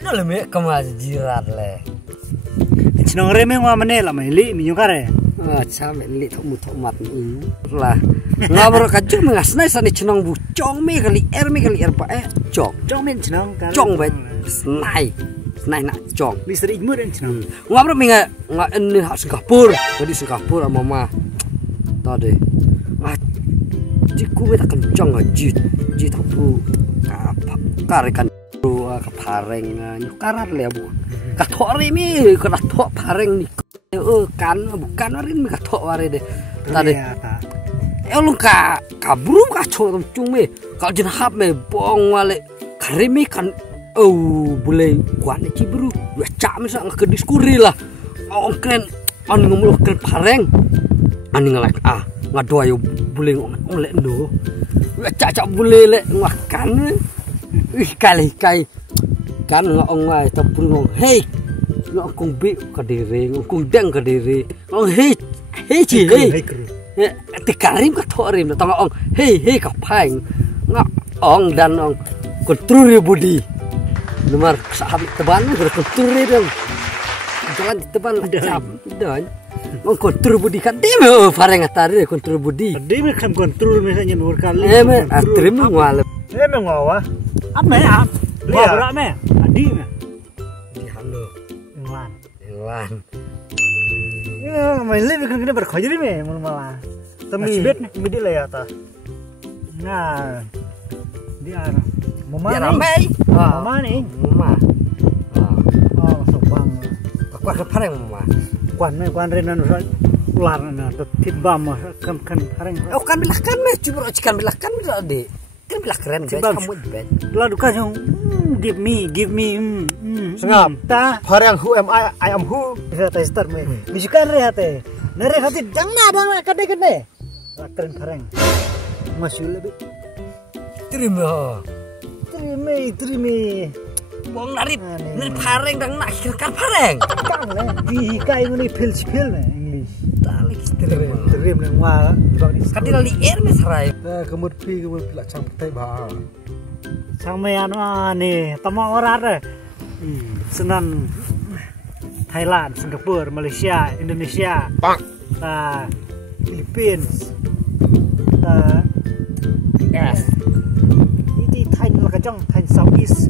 Ada le me kemas jirat le. Chinong reme ngwa mane la meli minyukare. Acha me li thok mu thok mat ni. Lah. Ngabro kajur mengasnai sani chinong bucong me kali er pa cong. Chong men chinong kare. Cong be snai. Snai nak cong. Misteri imur en chinong. Ngabro me nga en ha Singapura. Di Singapura mama. Tadi. Ah. Jiku me tak kencang jit. Jit aku karikan kepareng nyukarat le bu. Kathok rimi kathok pareng ni. Kan bukan warin mi kathok ware de. Tadi. Lu kaburu ka chong chung me. Ka jin hap me bong wale karimi kan boleh kuan ci buru. Ya cak misa ke diskuri lah. Ong kren an ngomlo kren pareng. Ani ngelek ngadoa yo boleh ngomle ndo. Ya cak boleh le makan. Kali kai kan ngong ai tapur ngong hei ngong kung bi kadiri ngong kung deng kadiri ngong hei ci hei ti karim ka thorim tong ong hei ka phang ngong dan ong kontruri budi nomor sahabat teban kontruri dong jalan di teban cap dan ngong kontruri budi kan dem fareng atari kontruri budi dem kan kontruri misalnya nur kali atrim ngwal ngawa apa ya dua berak me adi me di halo Iwan main lebih kan kena berkhajiri me malah temi midi lah ya ta nah dia mama ramai mama nih mama sobang aku ke pareng mama kuan renan ular na tibam kan pareng kan bilahkan me cuma cikan bilahkan bisa de kan bilah keren guys kamu bet lah duka yang give me sengap ta pareng who am I am who bisa tester me bisikan rehate nare hati jangan kade keren pareng masih lebih terima bong nari pareng dang nak kan pareng kan le di kai ngoni pil me English talik terima ngwa kadil li air me sarai kemud pilak cang petai ba cang me anu ni tama orar senan Thailand, Singapura, Malaysia, Indonesia, Philippines, yes. Ini Thai lakajong Thai Southeast,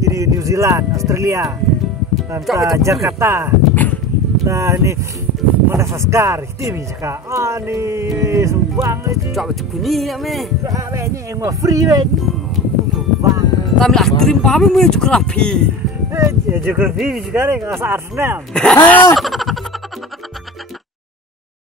ini New Zealand, Australia, dan Jakarta, dan ini Madagaskar, ini jaka, ini Subang, coba cukuni ya me, ini yang free men, tapi lah trim paham me geografi. Geografi juga nih nggak Arsenal.